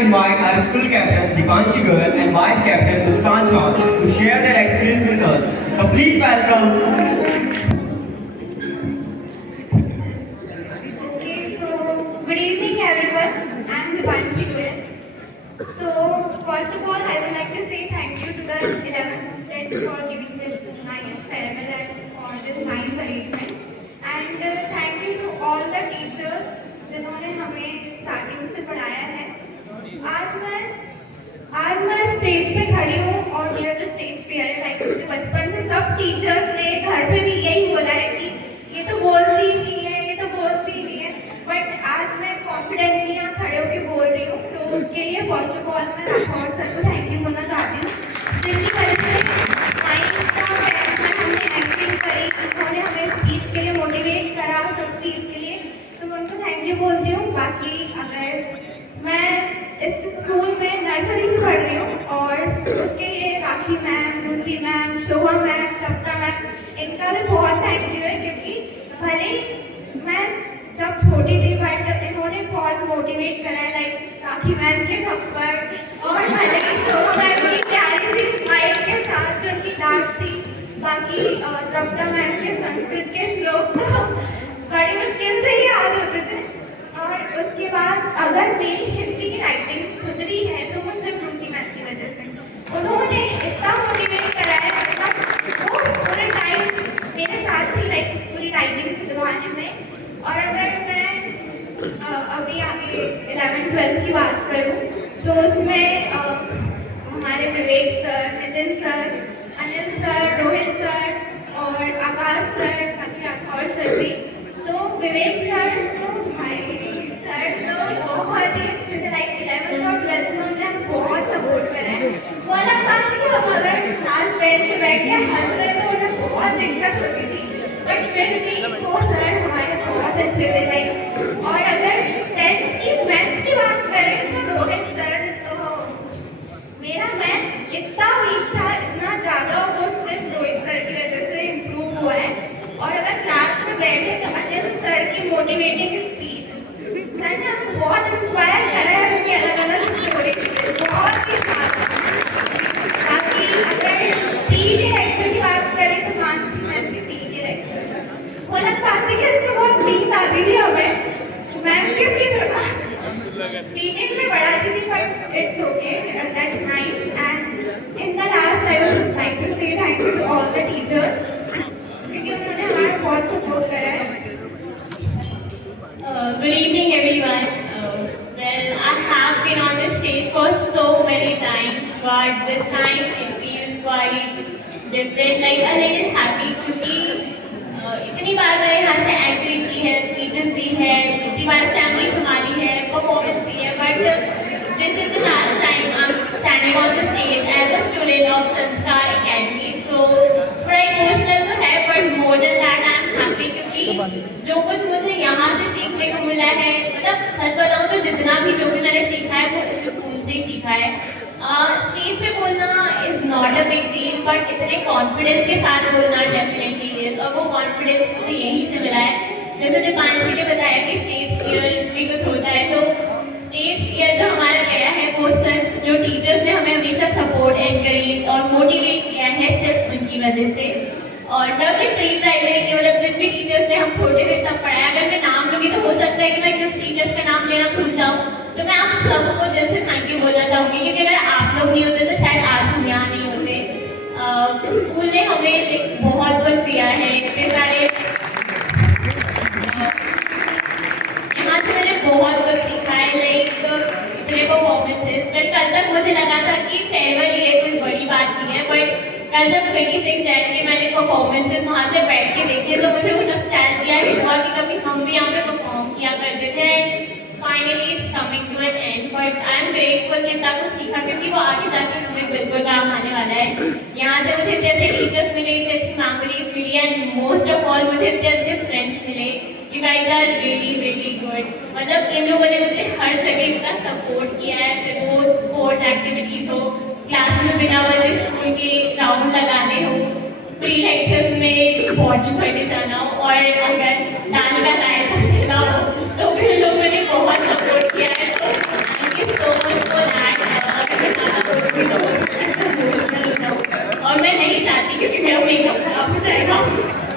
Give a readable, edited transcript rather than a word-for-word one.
invite our school captain Dipanshi Goyal and vice captain Muskan Chauhan to share their experience with us. So please welcome. Okay, so good evening everyone. I'm Dipanshi Goyal. So first of all, I would like to say thank you to the 11th students for giving this nice farewell and for this nice arrangement. And thank you to all the teachers जिन्होंने हमें starting से पढ़ाया है. आज मैं stage पे खड़ी हूँ और मेरा जो स्टेज पे है लाइक मुझे बचपन से सब टीचर्स ने घर पे भी यही बोला है कि ये तो बोलती ही नहीं है, ये तो बोलती ही नहीं है. बट आज मैं कॉन्फिडेंटली यहाँ खड़े होकर बोल रही हूँ. तो उसके लिए फर्स्ट ऑफ ऑल मैं राठौड़ सर को थैंक यू बोलना चाहती हूँ, जिनकी वजह से 9th का 10th में हमने एक्टिंग करी, उन्होंने हमें स्पीच के लिए मोटिवेट करा, सब चीज़ के लिए. तो मैं उनको थैंक यू बोलती हूँ. बाकी अगर मैं इस स्कूल में नर्सरी से पढ़ रही हूँ और उसके लिए राखी मैम, रुचि मैम, शोभा मैम, सप्ता मैम, इनका भी बहुत थैंक यू है. क्योंकि भले ही मैं जब छोटी थी बट इन्होंने बहुत मोटिवेट करा है. लाइक राखी मैम के थप्पड़ और भले ही शोभा मैम की प्यारी सी स्माइल के साथ जो उनकी डांट थी. बाकी सप्ता मैम के संस्कृत के श्लोक बड़ी मुश्किल से ही याद होते थे. और उसके बाद अगर मेरी हिंदी की राइटिंग सुधरी है तो वो सिर्फ रुचि मैम की वजह से. उन्होंने इतना मोटिवेट कराया, मतलब वो पूरे टाइम मेरे साथ थी लाइक पूरी राइटिंग सुधरवाने में. और अगर मैं अभी आगे 11th-12th की बात करूँ तो उसमें हमारे Vivek sir, Nitin sir, Anil sir, Rohit sir और आकाश सर, बाकी राठौड़ सर भी. तो विवेक सर तो भाई सर तो बहुत ही अच्छे थे. लाइक 11th और 12th में उन्होंने बहुत सपोर्ट करा है. वो अलग बात है कि हम अगर लास्ट बेंच पे बैठ के हंस रहे तो उन्हें बहुत दिक्कत होती थी. बट फिर भी वो सर हमारे बहुत अच्छे थे. लाइक और अगर 10th की मैथ्स की बात करें तो रोहित सर, तो मेरा मैथ्स इतना वीक था, इतना ज़्यादा, वो सिर्फ रोहित सर की वजह से इम्प्रूव हुआ है. और अगर क्लास में बैठे तो अनिल सर की मोटिवेटिंग स्पीच, सर ने हमें बहुत इंस्पायर करा है उनकी अलग अलग स्टोरी से, बहुत ही ज़्यादा. बाकी अगर पीटी लेक्चर की बात करें तो मानसी मैम के पीटी लेक्चर वो अलग बात है कि इसमें बहुत नींद आती थी हमें. मैम के भी थोड़ा मीटिंग में बढ़ाती थी but it's okay, that's nice. And in the last I would like to say thank you to all the teachers क्योंकि उन्होंने हमारा बहुत सपोर्ट करा है. Good evening everyone. Well, I have been on this stage for so many times, but this time it feels quite different, like a little happy क्योंकि इतनी बार मैंने यहाँ से एक्टिंग की है, स्पीचेस दी है, इतनी बार असेंबली संभाली है, परफॉर्मेंस दी है, but this is the last time I'm standing on the stage as a student of Sanskar Academy. So थोड़ा इमोशनल तो है, but more than that I'm happy क्योंकि जो कुछ मुझे यहाँ से सीखने को मिला है, मतलब सच बताऊँ तो जितना भी जो भी मैंने सीखा है वो इस स्कूल से ही सीखा है. स्टेज पे बोलना is not a big deal, but इतने कॉन्फिडेंस के साथ बोलना डेफिनेटली इज, और वो कॉन्फिडेंस मुझे यहीं से मिला है. जैसे दीपांशी ने बताया कि स्टेज फियर भी कुछ होता है, तो स्टेज फियर जो हमारा गया है वो सिर्फ जो टीचर्स ने हमें हमेशा सपोर्ट, एनकरेज और मोटिवेट किया है, सिर्फ उनकी वजह से. और डब्ल्यू प्री प्राइमरी के मतलब जिन भी टीचर्स ने हम छोटे थे तब पढ़ाया, अगर मैं नाम लूँगी तो हो सकता है कि मैं किस टीचर्स का नाम लेना भूल जाऊँ. तो मैं आप सबको दिल से थैंक यू बोलना चाहूँगी क्योंकि अगर आप लोग नहीं होते तो शायद आज हम यहाँ नहीं होते. स्कूल ने हमें बहुत कुछ दिया है, इतने सारे यहाँ से मैंने बहुत कुछ सीखा है. लाइक इतने परफॉर्मेंसेस. फिर कल तक मुझे लगा था कि फेयरवेल ये कोई बड़ी बात नहीं है, बट कल जब 26 जनवरी के मैंने परफॉर्मेंसेस वहाँ से बैठ के देखे तो मुझे वो नॉस्टैल्जिया हुआ कि कभी हम भी यहाँ पे परफॉर्म किया करते थे. Finally it's coming to an end, but I am grateful कि इतना कुछ सीखा क्योंकि वो आगे जाकर हमें बिल्कुल काम आने वाला है. यहाँ से मुझे इतने अच्छे टीचर्स मिले, इतनी अच्छी मेमोरीज मिली, एंड मोस्ट ऑफ ऑल मुझे इतने अच्छे फ्रेंड्स मिले. You guys are really really good. मतलब इन लोगों ने मुझे हर जगह इतना सपोर्ट किया है, फिर वो स्पोर्ट्स एक्टिविटीज़ हो, क्लास में बिना वजह स्कूल के राउंड लगाने हो, फ्री लेक्चर्स में बॉटल भरने जाना हो, और अगर डाल का हो तो फिर लोगों ने बहुत सपोर्ट किया है. तो थैंक यू सो मच. जाएगा.